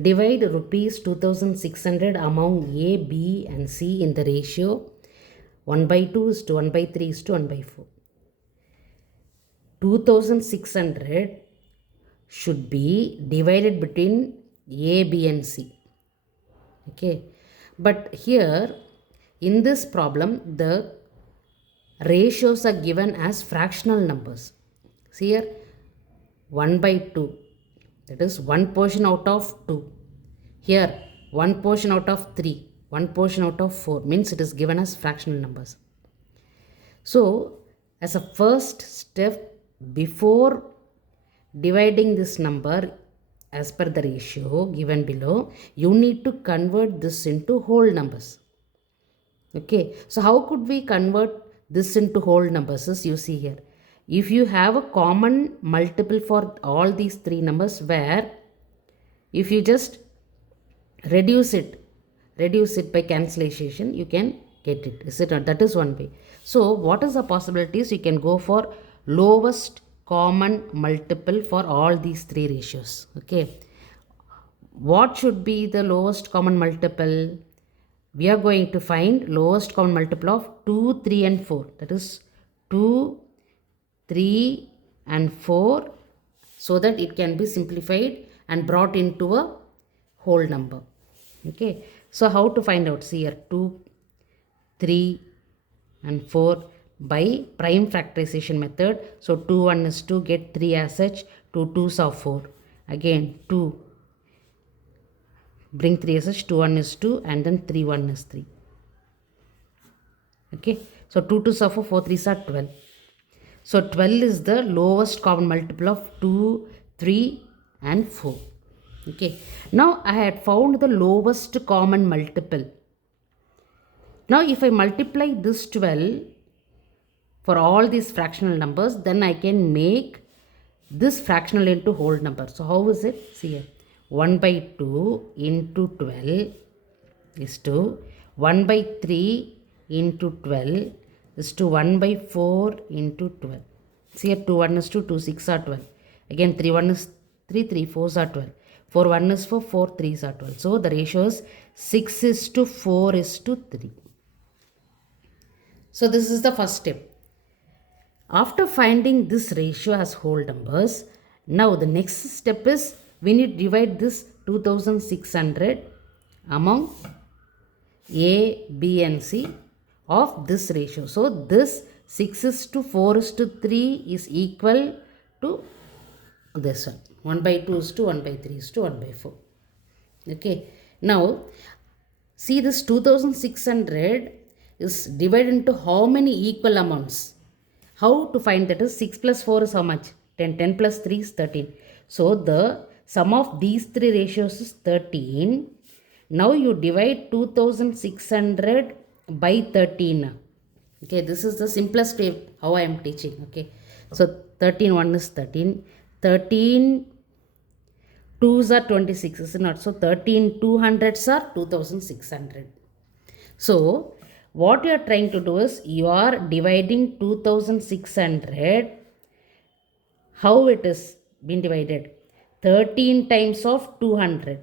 Divide rupees 2600 among A, B and C in the ratio 1 by 2 is to 1 by 3 is to 1 by 4. 2600 should be divided between A, B and C. Okay. But here in this problem the ratios are given as fractional numbers. See here 1 by 2, that is one portion out of 2. Here one portion out of 3, one portion out of 4, means it is given as fractional numbers. So as a first step, before dividing this number as per the ratio given below, you need to convert this into whole numbers. Okay, so how could we convert this into whole numbers? As you see here, if you have a common multiple for all these three numbers, where if you just reduce it by cancellation, you can get it. Is it not? That is one way. So what is the possibilities? You can go for lowest common multiple for all these three ratios. Okay, what should be the lowest common multiple? We are going to find lowest common multiple of 2, 3 and 4. That is 2, 3 and 4, so that it can be simplified and brought into a whole number. Okay, so how to find out? See here, 2, 3 and 4 by prime factorization method. So 2, 1 is 2, get 3 as such, 2 2s are 4. Again 2, bring 3 as such, 2 1 is 2 and then 3 1 is 3. Okay, so 2 2s are 4, 4 3s are 12. So 12 is the lowest common multiple of 2, 3 and 4. Okay, now I had found the lowest common multiple. Now if I multiply this 12 for all these fractional numbers, then I can make this fractional into whole number. So how is it? See here, 1 by 2 into 12 is to 1 by 3 into 12 is to 1 by 4 into 12. See here, 2 1 is 2, 2 6 are 12. Again 3 1 is 3, 3 4s are 12. 4 1 is 4, 4 3s are 12. So the ratio is 6 is to 4 is to 3. So this is the first step. After finding this ratio as whole numbers, now the next step is we need to divide this 2600 among A, B and C of this ratio. So this 6 is to 4 is to 3 is equal to this one. 1 by 2 is to 1 by 3 is to 1 by 4. Okay. Now see, this 2600 is divided into how many equal amounts? How to find that? Is 6 plus 4 is how much? 10. 10 plus 3 is 13. So the sum of these three ratios is 13. Now you divide 2600 by 13. Okay, this is the simplest way how I am teaching. Okay, so 13 1 is 13. 13 2s are 26, is it not? So 13 200s are 2600. So what you are trying to do is you are dividing 2600. How it is been divided? 13 times of 200.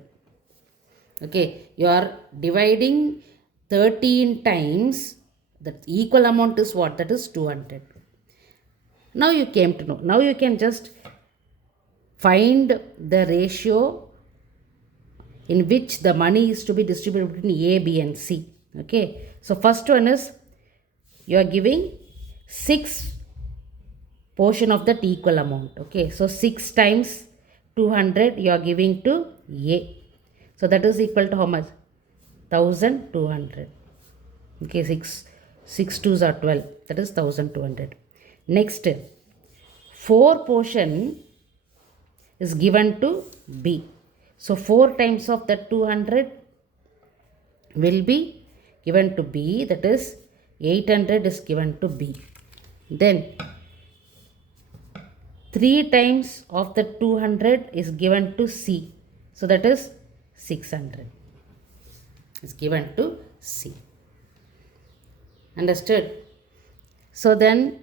Okay, you are dividing 13 times. The equal amount is what? That is 200. Now you came to know. Now you can just find the ratio in which the money is to be distributed between A, B and C. Okay, so first one is you are giving 6 portion of that equal amount. Okay, so 6 times 200 you are giving to A. So that is equal to how much? 1200. Okay, 6 2s are 12. That is 1200. Next, 4 portion is given to B. So 4 times of that 200 will be given to B. That is 800 is given to B. Then 3 times of the 200 is given to C. So that is 600 is given to C. Understood? So then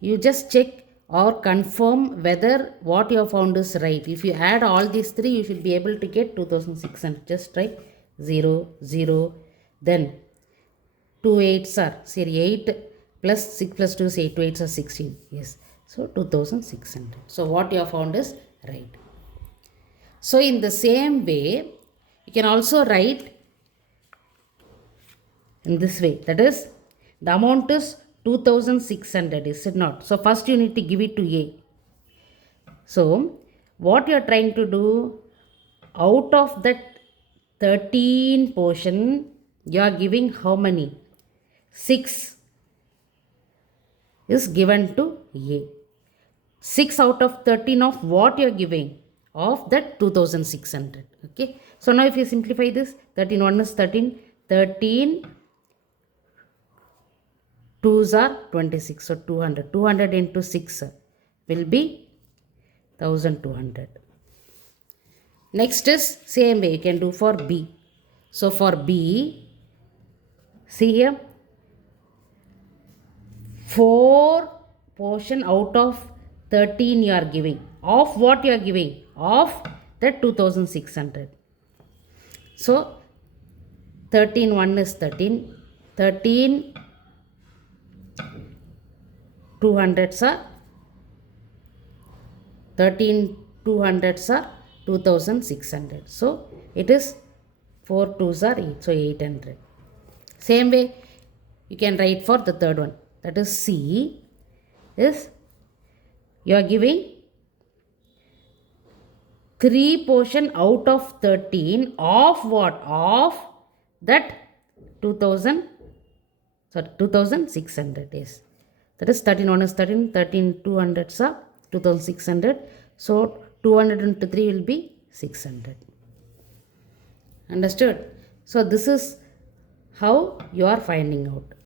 you just check or confirm whether what you have found is right. If you add all these three, you should be able to get 2600. Just write 0, 0, then 2 8s are, sorry, 8 plus 6 plus 2 is 8, 2 8s are 16. Yes, so 2600. So what you have found is right. So in the same way, you can also write in this way, that is, the amount is 2600, is it not? So first you need to give it to A. So what you are trying to do, out of that 13 portion, you are giving how many? 6 is given to A. 6 out of 13 of what you are giving? Of that 2600. Okay. So now if you simplify this, 13 1 is 13. 13 2s are 26. So 200. 200 into 6 will be 1200. Next is same way you can do for B. So for B, see here, 4 portion out of 13 you are giving. Of what you are giving? Of that 2600. So 13 1 is 13. 13 200s are 13 200s are 2600. So it is 4 2s are 8. So 800. Same way you can write for the third one. That is C is you are giving 3 portion out of 13 of what? Of that 2600 is. That is 13 1 is 13, 13 200s are 2600. So 200 into 3 will be 600. Understood? So this is how you are finding out.